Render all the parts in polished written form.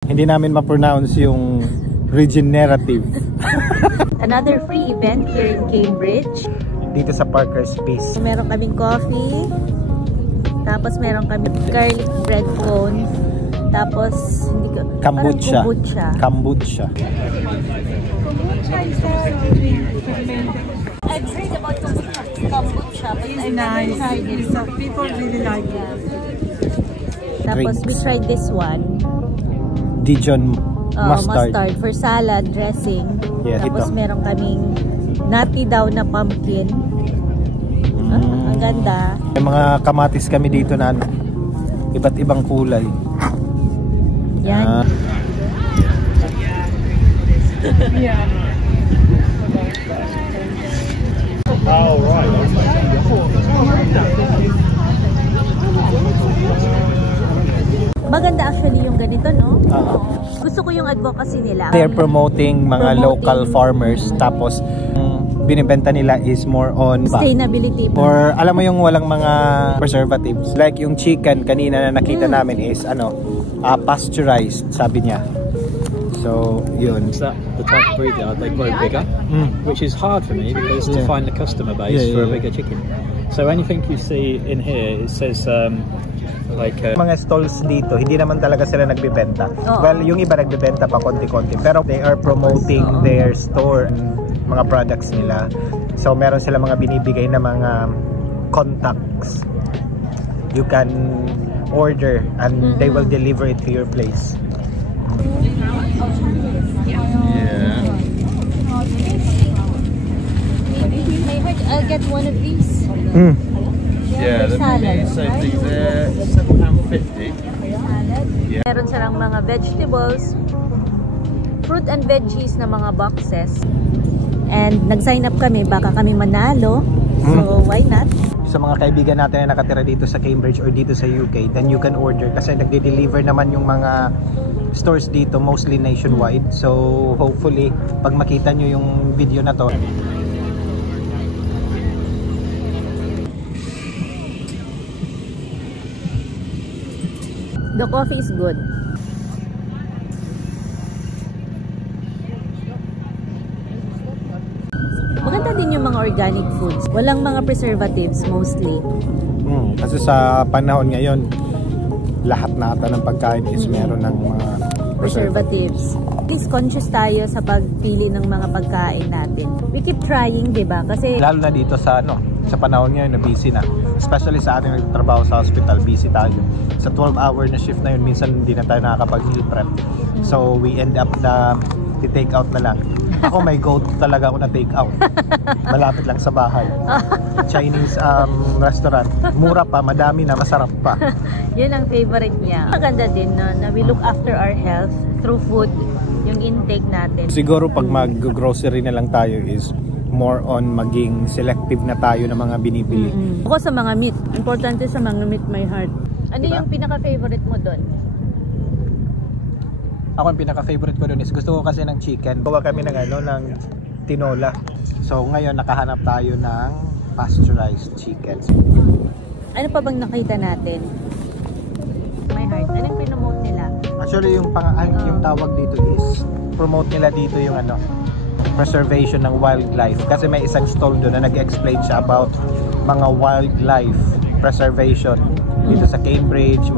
Hindi namin ma-pronounce yung regenerative. Another free event here in Cambridge. Dito sa Parker Space. Meron kaming coffee. Tapos meron kaming garlic bread cone. Tapos hindi ko Kombucha. Kombucha. I've heard about kombucha, but I've never tried it. So people really like it. Tapos we tried this one. Dijon mustard. Mustard for salad dressing. Yeah, tapos ito. meron kaming nutty daw na pumpkin. Ang ganda. May mga kamatis kami dito na ano, iba't ibang kulay. Yan. Yeah. Oh, right. Maganda actually yung ganito, no? Gusto ko yung advocacy nila. They're promoting mga local farmers, tapos binibenta nila is more on sustainability. Or alam mo yung walang mga preservatives. Like yung chicken kanina na nakita namin is pasteurized, sabi niya. So, yun. Is that the type of breed that they grow bigger? Which is hard for me because to find the customer base for a bigger chicken. So anything you see in here, it says mga stalls dito, hindi naman talaga sila nagbebenta. Well, yung iba nagbebenta pa konti-konti, pero they are promoting their store, mga products nila. So meron sila mga binibigay na mga contacts. You can order and they will deliver it to your place. Yeah. I'll get one of these. Yeah, the mini safety there, £7.50. Yeah. Meron silang mga vegetables, fruit and veggies na mga boxes. And nag-sign up kami, baka kami manalo. So why not? Sa mga kaibigan natin na nakatira dito sa Cambridge or dito sa UK, then you can order kasi nagde-deliver naman yung mga stores dito, mostly nationwide. So hopefully pag makita nyo yung video na to, the coffee is good. Maganda din yung mga organic foods. Walang mga preservatives mostly. Kasi sa panahon ngayon, lahat na ata ng pagkain is meron ng mga preservatives. At least conscious tayo sa pagpili ng mga pagkain natin. We keep trying, di ba? Kasi lalo na dito sa sa panahon ngayon na busy na. Especially sa ating nagtatrabaho sa hospital, busy tayo. Sa 12-hour na shift na yun, minsan hindi na tayo nakakapag-meal prep. So we end up na i-take out na lang. Ako may go talaga ako na take out. Malapit lang sa bahay. Chinese restaurant. Mura pa, madami na, masarap pa. Yun ang favorite niya. Maganda din na we look after our health through food, yung intake natin. Siguro pag mag-grocery na lang tayo is more on maging selective na tayo ng mga binibili. Ako sa mga meat. Importante sa mga meat, my heart. Ano diba? yung pinaka-favorite mo doon? Ako ang pinaka-favorite ko doon is gusto ko kasi ng chicken. Gawa kami ng ng tinola. So ngayon nakahanap tayo ng pasteurized chicken. Ano pa bang nakita natin? My heart. Anong pinomote nila? Actually yung yung tawag dito is promote nila dito yung preservation ng wildlife. Kasi may isang stall doon na nag-explain siya about mga wildlife preservation dito sa Cambridge.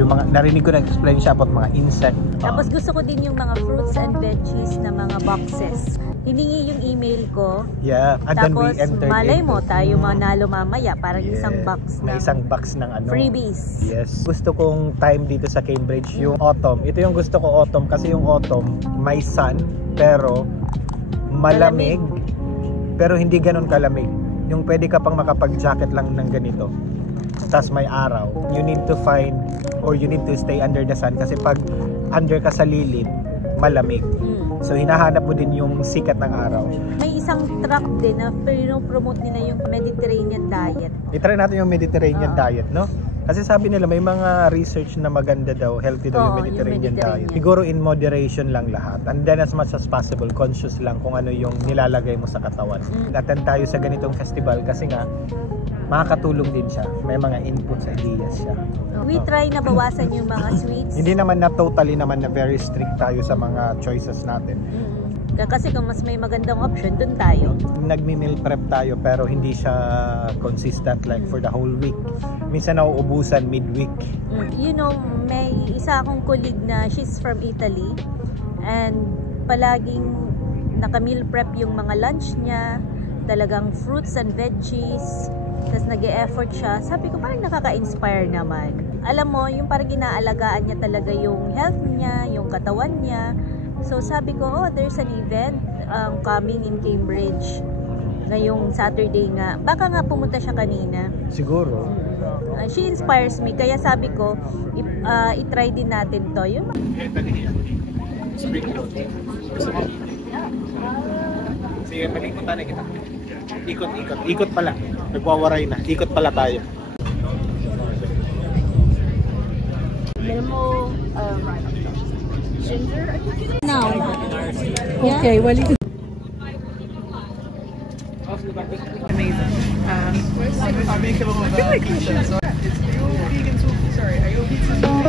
Yung mga narinig ko na-explain siya about mga insect. Tapos gusto ko din yung mga fruits and veggies na mga boxes. Hiningi yung email ko. Yeah, and then we tapos entered malay mo tayo manalo mamaya. Parang isang box may isang box ng freebies. Yes. Gusto kong time dito sa Cambridge yung autumn. Ito yung gusto ko autumn kasi yung autumn may sun pero malamig. Pero hindi ganun kalamig. Yung pwede ka pang makapag-jacket lang ng ganito. Tas may araw. You need to find or you need to stay under the sun kasi pag under ka sa lilit, malamig. So hinahanap mo din yung sikat ng araw. May isang truck din na promote nila yung Mediterranean diet. I-try natin yung Mediterranean diet, no? Kasi sabi nila may mga research na maganda daw, healthy daw yung Mediterranean diet. Siguro in moderation lang lahat. And then as much as possible, conscious lang kung ano yung nilalagay mo sa katawan. Attend tayo sa ganitong festival kasi nga makakatulong din siya. May mga inputs, ideas siya. We try na bawasan yung mga sweets. Hindi naman na totally naman na very strict tayo sa mga choices natin. Kasi kung mas may magandang option, dun tayo. Nagmi-meal prep tayo pero hindi siya consistent like for the whole week. Minsan nauubusan midweek. You know, may isa akong colleague na she's from Italy and palaging naka-meal prep yung mga lunch niya, talagang fruits and veggies, tapos nag-e-effort siya. Sabi ko parang nakaka-inspire naman. Alam mo, yung parang ginaalagaan niya talaga yung health niya, yung katawan niya. So sabi ko, oh, there's an event coming in Cambridge ngayong Saturday nga. Baka nga pumunta siya kanina. Siguro. She inspires me. Kaya sabi ko, i-try din natin to. Yun. Sige, malikot na kita. Ikot. Ikot pala. Nagwawaray na. Ikot pala tayo. Minimal ginger. Now. Okay, well, you can. Amazing. I feel like are you vegan? Sorry, are you vegan?